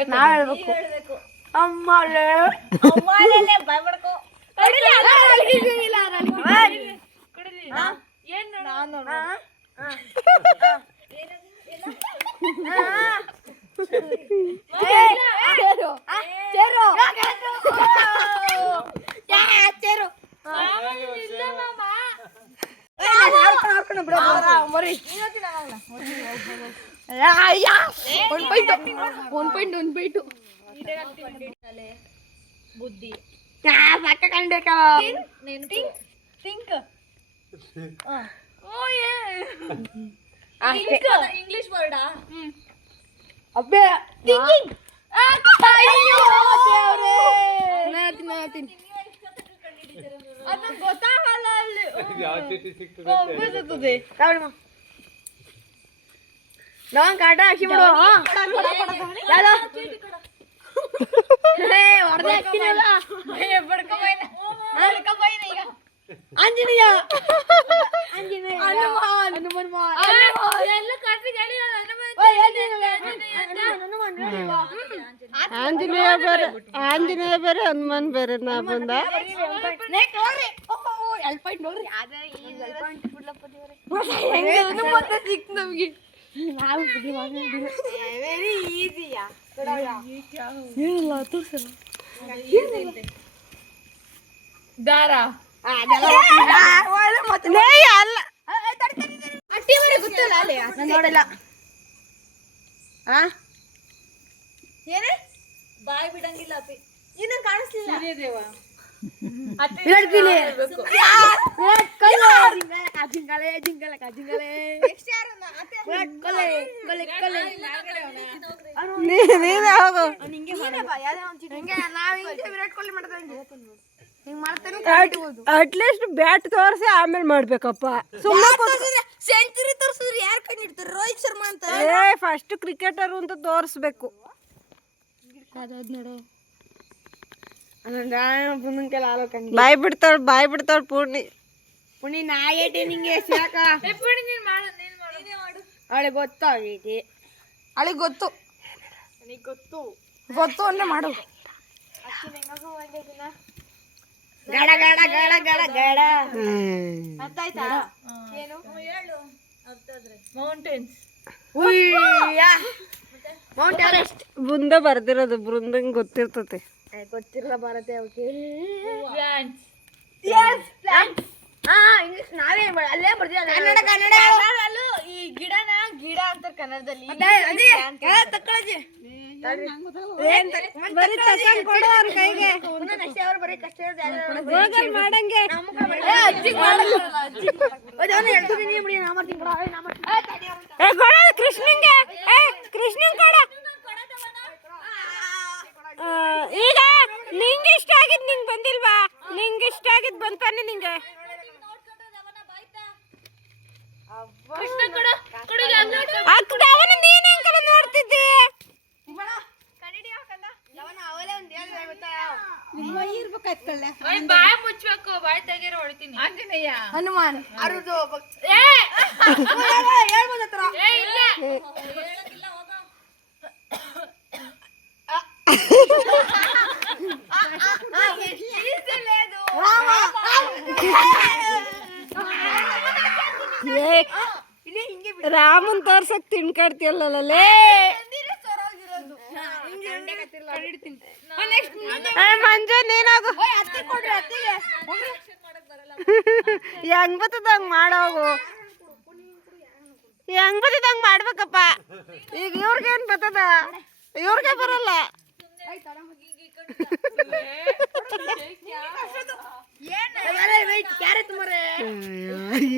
ಹೇಳ್ಬೇಕು ಅಮ್ಮಲೇ ಬಾಯ್ ಮಾಡ್ಕೋ ಬುದ್ಧಿ ಇಂಗ್ಲಿಷ್ ವರ್ಡಾ ಅಬ್ಬೆ ಥಿಂಕಿಂಗ್ ಗೊತ್ತಾಗಲ್ಲ ಅಲ್ಲಿ ನಾನ್ ಕಾಟ ಹಾಕಿ ಬಿಡು ಆಂಜನೇಯ ಆಂಜನೇಯ ಬೇರೆ ಹನುಮಾನ್ ಬೇರೆ ನಾ ಬಂದ ನಮ್ಗೆ ನಾವು ವೆರಿ ಈಸಿಯಾ ದಾರ ಗೊತ್ತಲ್ಲ ಅಲ್ಲಿ ನೋಡಲ್ಲ ಏನೇ ಬಾಯ್ ಬಿಡಂಗಿಲ್ಲ ಅಪ್ಪಿ ಇನ್ನ ಕಾಣಿಸ್ಲಿಲ್ಲ ದೇವ ಅಟ್ಲೀಸ್ಟ್ ಬ್ಯಾಟ್ ತೋರಿಸಿ ಆಮೇಲೆ ಮಾಡ್ಬೇಕಪ್ಪ. ಸೆಂಚುರಿ ತೋರಿಸಿದ್ರೆ ಯಾರು ಕಣ್ಣು ಇಡ್ತಾರೆ? ರೋಹಿತ್ ಶರ್ಮಾ ಅಂತ. ಫಸ್ಟ್ ಕ್ರಿಕೆಟರ್ ಅಂತ ತೋರಿಸ್ಬೇಕು. ಬಾಯ್ ಬಿಡ್ತಾಳ ಪುಣಿ ನಾಯೇಟಿ ನಿಂಗೆ ಸಾಕ ಅವಳಿಗೆ ಗೊತ್ತಾಗೈತಿ. ಅವಳಿಗೆ ಗೊತ್ತು ಅಂದ್ರೆ ಮಾಡು. ಗಡ ಗಡ ಗಡ ಗಡ ಗಡ ಅರ್ಥ ಆಯ್ತಾ? ಏನು ಹೇಳು ಅರ್ಥ ಆದ್ರೆ. ಮೌಂಟೇನ್ಸ್ ಮೌಂಟ್ ಎವರೆಸ್ಟ್ ಬೃಂದ ಬರ್ದಿರೋದು. ಬೃಂದಂಗ್ ಗೊತ್ತಿರ್ತತೆ. ಗೊತ್ತಿರಲ್ಲ ಭಾರತ. ಇಂಗ್ಲಿಷ್ ನಾವೇ ಅಲ್ಲೇ ಬರ್ತೀವಿ. ಕನ್ನಡ ಈ ಗಿಡನ ಗಿಡ ಅಂತ ಕನ್ನಡದಲ್ಲಿ. ಈಗ ನಿಂಗೆ ಇಷ್ಟ ಆಗಿದ್ ನಿಂಗೆ ಬಂದಿಲ್ವಾ? ನಿಂಗೆ ಇಷ್ಟ ಆಗಿದ್ ಬಂತಾನೆ ನಿಂಗೆ. ಅವನ ನೀನ್ ಹೆಂಗ್ ನೋಡ್ತಿದ್ದಿ? ಬಾಯ್ ಮುಚ್ಚಬೇಕು. ಬಾಯ್ ತೆಗೀರ ಹೊಡಿತೀನಿ. ಆಂಜನೇಯ ಹನುಮಾನ್ ಅರುದು ರಾಮನ್ ತೋರ್ಸಕ್ ತಿನ್ಕಾಡ್ತಿಯಲ್ಲೇ. ಮಂಜು ನೀನಾಗು. ಹೆಂಗ್ ಬರ್ತದಂಗ್ ಮಾಡೋಗು. ಹೆಂಗ್ ಬರ್ತದಂಗ್ ಮಾಡ್ಬೇಕಪ್ಪ. ಈಗ ಇವ್ರಿಗೇನ್ ಬರ್ತದ? ಇವ್ರಿಗೆ ಬರಲ್ಲ.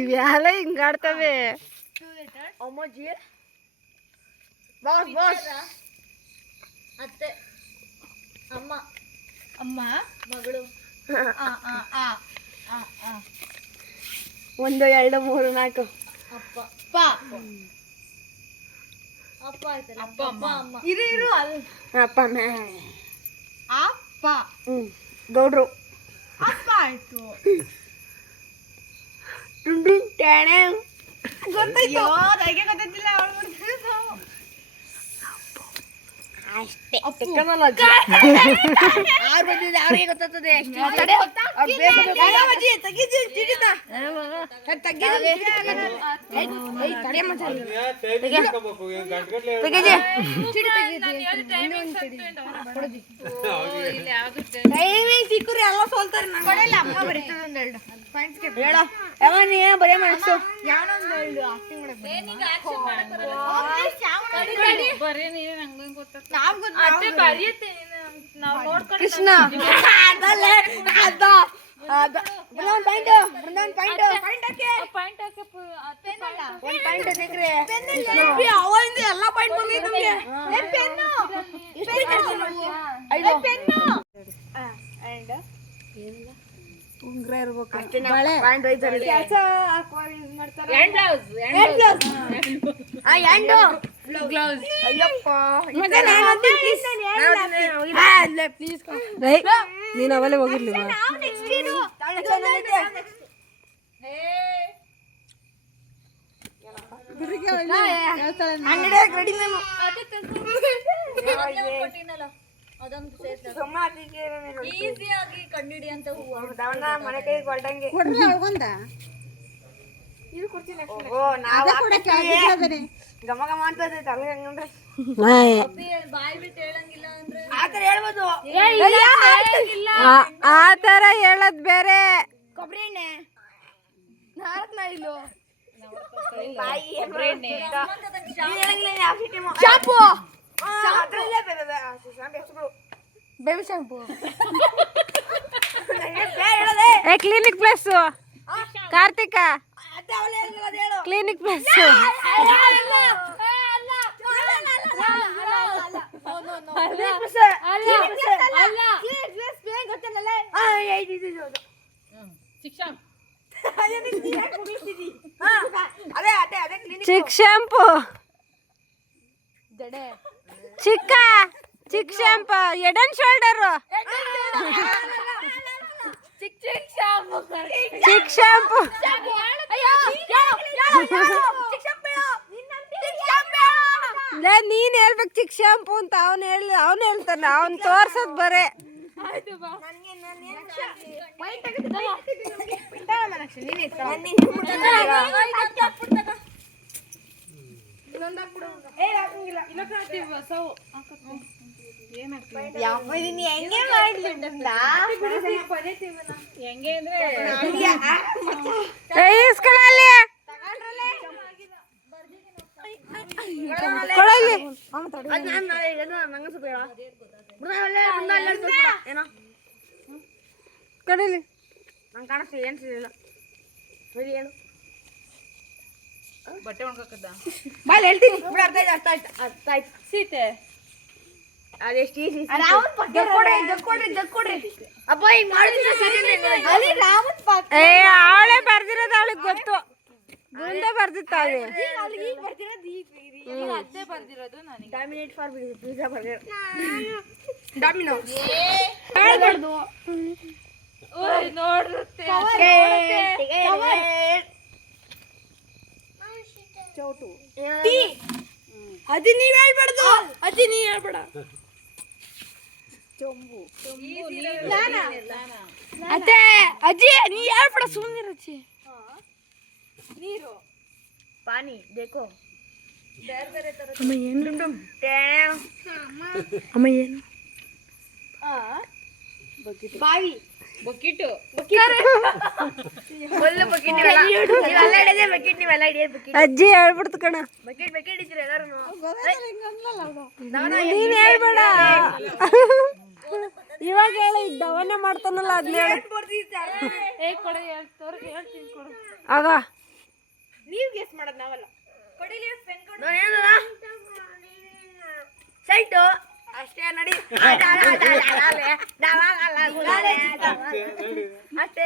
ಇವೆಲ್ಲ ಹಿಂಗಾಡ್ತವೆ. ಅತ್ತೆ ಅಮ್ಮ ಅಮ್ಮ ಮಗಳು 1 2 3 4 ಅಪ್ಪ ಅಪ್ಪ ಆಯ್ತಲ್ಲ. ಅಪ್ಪ ಅಮ್ಮ ಇರು ಅಪ್ಪ ಅಪ್ಪ ಗೌಡ್ರು ಅಪ್ಪ ಆಯ್ತು. ಗೊತ್ತಾಯ್ತು. ಗೊತ್ತಾಯ್ತಿಲ್ಲ. ಅಷ್ಟೇ ಅವ್ರಿಗೆ ಗೊತ್ತಾಗ್ತದೆ ಸಿಕ್ಕುರಿ ಎಲ್ಲ ಸೋಲ್ತಾರೆ ಅಮ್ಮ ಬರೀತದೆ ಹೇಳ ಯಾವ ನೀ ಬರೀ ಮನಸ್ಸು ಕೃಷ್ಣ ಎಲ್ಲ ಪಾಯಿಂಟ್ ಬಂದಿದೆ ಉಂಗ್ರ ಇರ್ಬೇಕು ನೀನ್ ಅವಲೇ ಹೋಗಿರ್ಲಿ ಈಸಿಯಾಗಿ ಕಂಡಿಡಿಯಂತ ಹೂವು ಮನೆ ಕೈ ಕೊಟ್ಟಂಗೆ ಗಮ ಗಮ ಅಂತದೆ ತಲೆ ಹಂಗಂದ್ರೆ ಬಾಯ್ ಬಿಟ್ಟು ಹೇಳಂಗಿಲ್ಲ ಅಂದ್ರೆ ಆತರ ಹೇಳ್ಬೋದು ಆ ತರ ಹೇಳದ್ ಬೇರೆ ಕೊಬ್ಬರಿ ಎಣ್ಣೆ ನಾಲ್ಕು ಇಲ್ಲು shampoo baby shampoo clinic plus Karthika clinic plus Chik shampoo ಚಿಕ್ಕ Chik shampoo head and shoulder Chik shampoo ನೀನ್ ಹೇಳ್ಬೇಕು ಚಿಕ್ ಶಾಂಪು ಅಂತ ಅವ್ನು ಹೇಳ್ತಾನ ಅವ್ನ್ ತೋರ್ಸದ್ ಬರೇ ಇಸ್ಕೊಳ್ಳಿ ಕೊಡಲಿ ಕಡಲಿ ನಂಗೆ ಕಾಣಿಸ್ತು ಏನು ಸಿಗಲಿಲ್ಲ ಏನು ಬಟ್ಟೆ ಒಣಗಕ್ಕದ ಬಾಯ್ ಹೇಳ್ತೀನಿ ಬಿಡು ಅರ್ಥ ಆಯ್ತು ಅರ್ಥ ಆಯ್ತು ಸೀತೆ ಅದೆಷ್ಟು ಈಸಿ ಕೊಡ್ರಿ ಅಪ್ಪ ಈಗ ಮಾಡಿದ್ರೆ ಅವಳೇ ಬರ್ದಿರೋದು ಅವಳಿಗೆ ಗೊತ್ತು ಮುಂದೆ ಬರ್ದಿತ್ತಾಳೆ ಅದೇ ಬರ್ದಿರೋದು ನನಗೆ dominate for pizza burger Domino ನೋಡ್ರುತ್ತೆ ಚೌಟು ಅದು ನೀವ್ ಹೇಳ್ಬಾರ್ದು ಅದು ನೀವ್ ಹೇಳ್ಬೇಡ ಅತ್ತೆ ಅಜ್ಜಿ ನೀ ಹೇಳ್ಬೇಡ ಸುಮ್ಮನೆ ಅಜ್ಜಿ ನೀರು ಪಾನಿ ಬೇಕೋ ಬೇರೆ ಬೇರೆ ತರ ಅಮ್ಮ ಏನು ಟ್ಯಾಮ್ ಅಮ್ಮ ಏನು ಬಾವಿ ಬೊಕ್ಕಿಟ್ಟು ಫುಲ್ ಬಕೆಟ್ ನೀವೆಲ್ಲ ಹಿಡಿದೆ ಬಕೆಟ್ ನೀವೆಲ್ಲ ಹಿಡಿಯೋದು ಬಕೆಟ್ ಅಜ್ಜಿ ಹೇಳ್ಬಿಡ್ತು ಕಣ ಬಕೆಟ್ ಇದ್ದೀರಿ ಎಲ್ಲರೂ ನೀನ್ ಹೇಳ್ಬೇಡ ಇವಾಗ ಹೇಳ ದವನೆ ಮಾಡ್ತಾನಲ್ಲ ಅದ್ನ ಆಗ ನೀವು ಗೆಸ್ ಮಾಡೋದು ನಾವಲ್ಲ ಕೊಡಿಲಿ ಪೆನ್ ಕೊಡು ಸೈಟು ಅಷ್ಟೇ ನಡಿ ಅಷ್ಟೇ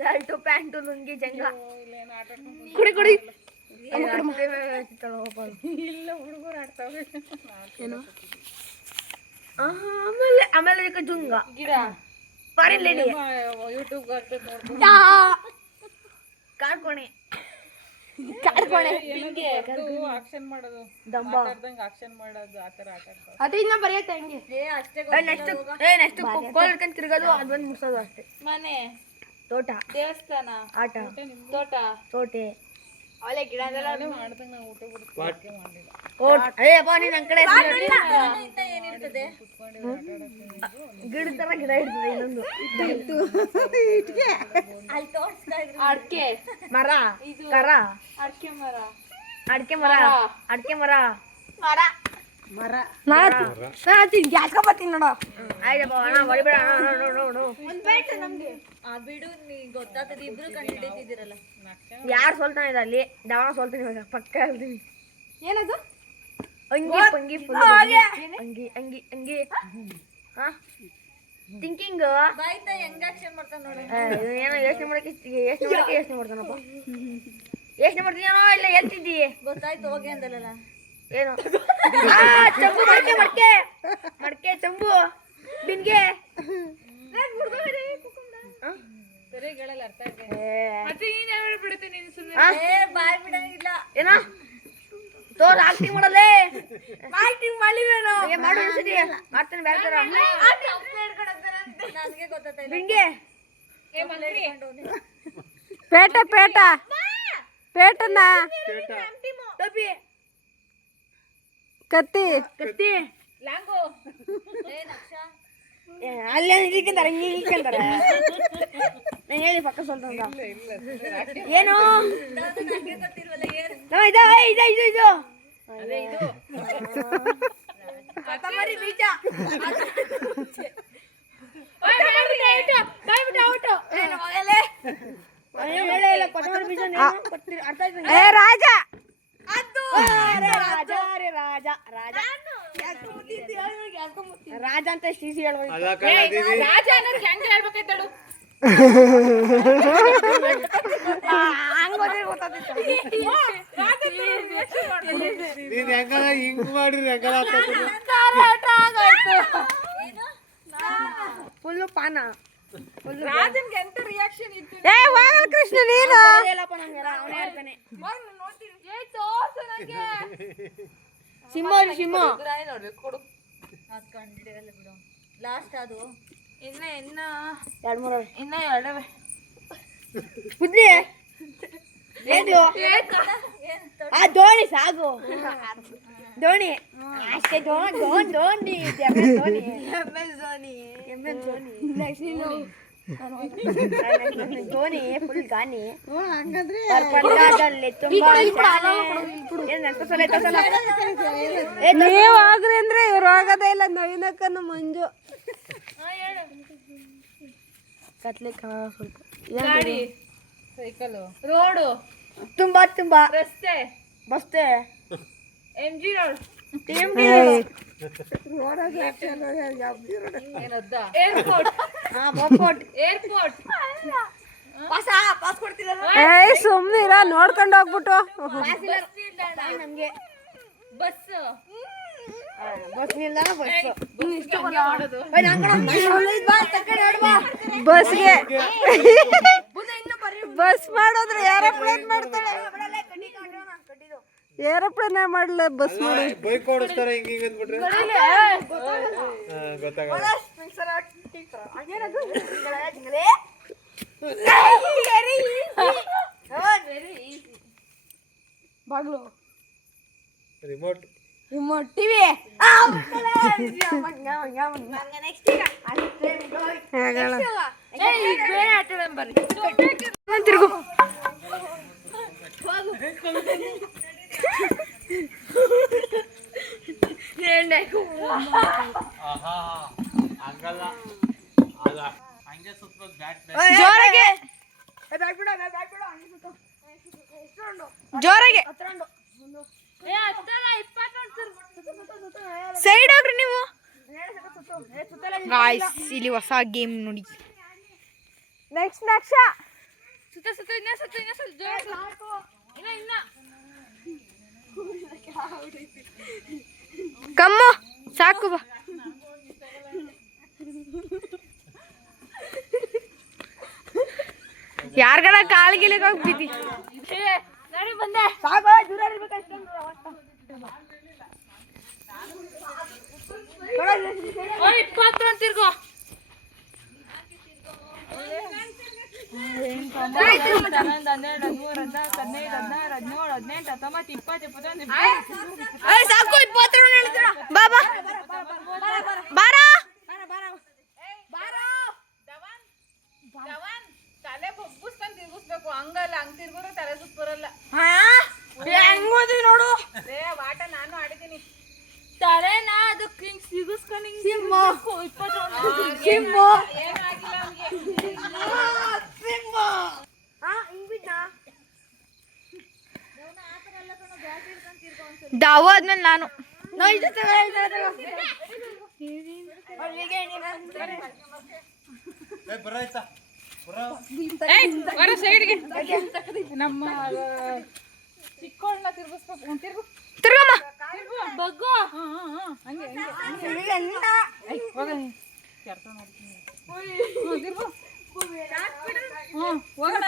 ಶರ್ಟು ಪ್ಯಾಂಟು ಲುಂಗಿ ಜಂಗ ಕುಡಿ ಕುಡಿ ಇಲ್ಲ ಹುಡುಗರು ಆಡ್ತಾವೆ ಏನು ಆಮೇಲೆ ಆಮೇಲೆ ಇದಕ್ಕೆ ಜುಂಗ ಗಿಡ ಪಾರಿಲೇಡಿ ಯೂಟ್ಯೂಬ್ ನೋಡ್ಕೊಂಡು ಕಾರ್ಕೋಣೆ ಆಕ್ಷನ್ ಮಾಡೋದು ದಂಬ ಆಕ್ಷನ್ ಮಾಡೋದು ಆ ಥರ ಆಟ ಆಡ್ತಾರೆ. ಅದು ಇನ್ನ ಬರೆಯುತ್ತೆ ಹಂಗೆ ನೆಕ್ಸ್ಟ್ ಕೋಲ್ ಹಿಡ್ಕೊಂಡು ತಿರ್ಗೋದು ಅದೊಂದು ಮುಗಿಸೋದು ಅಷ್ಟೇ. ಮನೆ, ತೋಟ, ದೇವಸ್ಥಾನ, ಆಟ, ತೋಟ, ತೋಟೆ, ಒಲೆ ಗಿಡ ಅದೆಲ್ಲ ಮಾಡ್ದಂಗೆ ನಾವು ಊಟ ಬಿಡ್ತೀವಿ ಮಾಡಿಲ್ಲ. ಅಯ್ಯಪ್ಪ ನೀನ್ ನನ್ ಕಡೆ ಏನಿರ್ತದೆ? ಗಿಡ ತರ ಗಿಡ ಇರ್ತದೆ ಇನ್ನೊಂದು ಅಲ್ಲಿ ತೋರಿಸ್ತಾ ಇದ್ರು. ಅಡ್ಕೆ ಮರ, ಕರ, ಅಡ್ಕೆ ಮರ, ಅಡಿಕೆ ಮರ, ಅಡಿಕೆ ಮರ, ಮರ, ಗ್ಯಾಸ್ಕೊಬತ್ತೀನಿ ನೋಡು. ಆಯ್ತಪ್ಪ ಅಣ್ಣ ಹೊಡಿಬೇಡ ನೋಡು. ಬಿಡು, ನೀ ಗೊತ್ತಾಗ್ತದೆ. ಇಬ್ರು ಕಂಡು ಹಿಡಿತಿದ್ದೀರಲ್ಲ. ಯಾರು ಸೋಲ್ತಾನೆ ಇದೆ ಅಲ್ಲಿ? ದವನ ಸೋಲ್ತೀನಿ ಇವಾಗ ಪಕ್ಕ ಹೇಳ್ತೀನಿ. ಏನದು? ಅಂಗಿ ಪಂಗಿ ಫುಲ್ ಅಂಗಿ ಹಾ ಥಿಂಕಿಂಗ್ ಬಾಯ್ತಾ ಹೆಂಗ್ ಆಕ್ಷನ್ ಮಾಡ್ತಾನೆ ನೋಡು. ಏನೋ ಯೋಚನೆ ಮಾಡ್ತಾನಪ್ಪ. ಯೋಚನೆ ಮಾಡ್ತೀನೋ ಇಲ್ಲ ಹೇಳ್ತಿದ್ದಿ? ಗೊತ್ತಾಯ್ತು ಹೋಗಿ ಅಂದಲ್ಲ. ಏನು ಚಂಬು ಮಡ್ಕೆ ಚಂಬು ಬಿನ್ಗೆ ಸರಿಗಳಲ್ಲ ಅರ್ಥ ಇದೆ. ಬಾಯ್ ಬಿಡಂಗಿಲ್ಲ. ಏನೋ ತೋರ್ ಆಕ್ಟಿಂಗ್ ಮಾಡಲ್ಲೇ ಮಾಡು ಅನ್ಸತಿ ಮಾಡ್ತಾನೆ ಬೇರೆ ತರ ನನಗೆ ಗೊತ್ತಾಯ್ತು. ಬಿನ್ಗೆ ಪೇಟನ ಟೋಪಿ ಕತ್ತಿ ಲಾಂಗು ನಕ್ಷಾ ಅಲ್ಲೇ ಇಳ್ಕೊಂತಾರೆ ಹಿಂಗೆ ಇಳ್ಕೊಂತಾರೆ. ನಾನು ಹೇಳಿ ಪಕ್ಕ ಸ್ವಲ್ಪ ಏನು ನನಗೆ ಗೊತ್ತಿಲ್ವಲ್ಲ ಏನು. ಇದು ಕೊತ್ತಂಬರಿ ಬೀಜ. ಇಲ್ಲ ಕೊತ್ತಂಬರಿ ಬೀಜ ಅರ್ಥ ಆಯ್ತು. ಏ ರಾಜ ರಾಜ ಅಂತ ಶ್ರೀಸಿ ಹೇಳ್ಬೋದು. ರಾಜ ಅನ್ನೋದು ಹೆಂಗೆ ಹೇಳ್ಬೇಕಾಯ್ತಾಳು? ನೀನ್ ಹೆಂಗಲ್ಲ ಹಿಂಗ್ ಮಾಡಿರಿ ಹೆಂಗಲ್ಲ ಫುಲ್ಲು ಪಾನ ರಾಜನ್ಗೆ ಎಂತ ರಿಯಾಕ್ಷನ್ ಇತ್ತು? ಏ ಹೋಗಲ್ ಕೃಷ್ಣ ನೀನು ಹೇಳಪ್ಪ ನಂಗೆ ಅವನೇ ಹೇಳ್ತಾನೆ. ಸಿಂಹ ಕೊಡು. ಅದ್ ಕಂಡಿರಲ್ಲ ಬಿಡು. ಲಾಸ್ಟ್ ಅದು ಇನ್ನ ಎರಡು ಮೂರು ಇನ್ನ ಎರಡವೆ. ಬುದ್ಧಿ ಏನು ಆ ದೋಣಿ ಸಾಗು ದೋಣಿ ಅಷ್ಟೇ ದೋಣಿ ಧೋನಿ ಫುಲ್ ಗಾನಿ ಪ್ರಪಂಚದಲ್ಲಿ ತುಂಬಾ ನೀವು ಹೋಗ್ರಿ ಅಂದ್ರೆ ಇವ್ರು ಹೋಗೋದೇ ಇಲ್ಲ. ನವೀನಕ್ಕನ ಮಂಜು ಕತ್ಲೆ ಸ್ವಲ್ಪ ಗಾಡಿ, ಸೈಕಲು, ರೋಡು, ತುಂಬಾ ತುಂಬಾ ರಸ್ತೆ, ಬಸ್ತೆ MG ರೋಡ್, ಏನದ್ದ, ಏರ್ಪೋರ್ಟ್, ಏರ್ಪೋರ್ಟ್, ಪಾಸ್ ಕೊಡ್ತಿರಲ್ಲ ಏ ಸುಮ್ನಿರ ನೋಡ್ಕೊಂಡು ಹೋಗ್ಬಿಟ್ಟು ನಮ್ಗೆ ಬಸ್, ಬಸ್ ನಿಲ್ದಾಣ ಬಸ್ ಬಸ್ಗೆ ಬಸ್ ಮಾಡಿದ್ರೆ ಏರೋಪ್ಲೇನ್ ಮಾಡ್ತಾಳೆ. ಏರೋಪ್ಲೇನ್ ಮಾಡಲ ಬಸ್ ಮಾಡಿ ಬೈಕ್ ಓಡಿಸ್ತಾರೆ ಹಿಂಗ ಹಿಂಗ ಅಂದ್ಬಿಟ್ರೆ ಗೊತ್ತಾಗಲ್ಲ. ಬಾಗ್ಲು ರಿಮೋಟ್ ಟಿವಿ ತಿರುಗು ಹಂಗಲ್ಲ ಅದ ಹಂಗೆ ಸುತ್ತಬೇಕು ಬ್ಯಾಟ್ ಜೋರಾಗೆ ಜೋರಾಗೆ ಸೈಡ್ ಹೋಗ್ರಿ ನೀವು. ಇಲ್ಲಿ ಹೊಸ ಗೇಮ್ ನೋಡಿ. ನೆಕ್ಸ್ಟ್ ನಕ್ಷ ಸುತ್ತ ಸುತ್ತ ಇನ್ನ ಸುತ್ತ ಇನ್ನ ಸ್ವಲ್ಪ ಜೋರ ಇನ್ನ ಕಮ್ಮು ಸಾಕು ಬಾ. ಯಾರ್ಗಾರ ಕಾಲ್ಗಿಲಿಗೆ ಹೋಗ್ಬಿದ್ದಿ. ಸರಿ ಬಂದೆ. ಸಾಕು ದೂರ ಇರ್ಬೇಕು ಅಷ್ಟೊಂದು ಓ 20 ಅಂತ ತಿರ್ಗೋ. ಸಾಕು 20 ಬಾಬಾ ಬಾರ ತಲೆ ಬೊಬ್ಬಸ್ಕೊಂಡ್ ತಿರ್ಗಿಸ್ಬೇಕು, ಹಂಗಲ್ಲ ಹಂಗ್ ತಿರ್ಗುರು ತಲೆ ಸುತ್ತ ಬರಲ್ಲ. ಹೆಂಗೋದಿ ನೋಡು ಆಟ ನಾನು ಆಡಿದ್ದೀನಿ. ತಲೆನ ಅದಕ್ಕೆ ಹಿಂಗ್ ಸಿಗಿಸ್ಕೊಂಡು ಹಿಂಗ್ ಸಿಂಹ. 20 ಸಿಂಹ ಏನಾಗಿಲ್ಲ ಅವ್ನಿಗೆ. ಸಿಂಹ ಹಿಂಗಿದ್ದ ದಾವು ಆದ್ಮೇಲೆ ನಾನು ಬರಾಯ್ತಾ ಬರ ಸೈಡ್ಗೆ. ನಮ್ಮ ಚಿಕ್ಕೋಳ್ನ ತಿರ್ಗಿಸ್ಬೇಕು. ತಿರ್ಗು ತಿರ್ಗಮ್ಮ ಬಗ್ಗು. ಹಂಗೆ ಹೋಗ ತಿರ್ಗು. ಹೋಗೋಣ.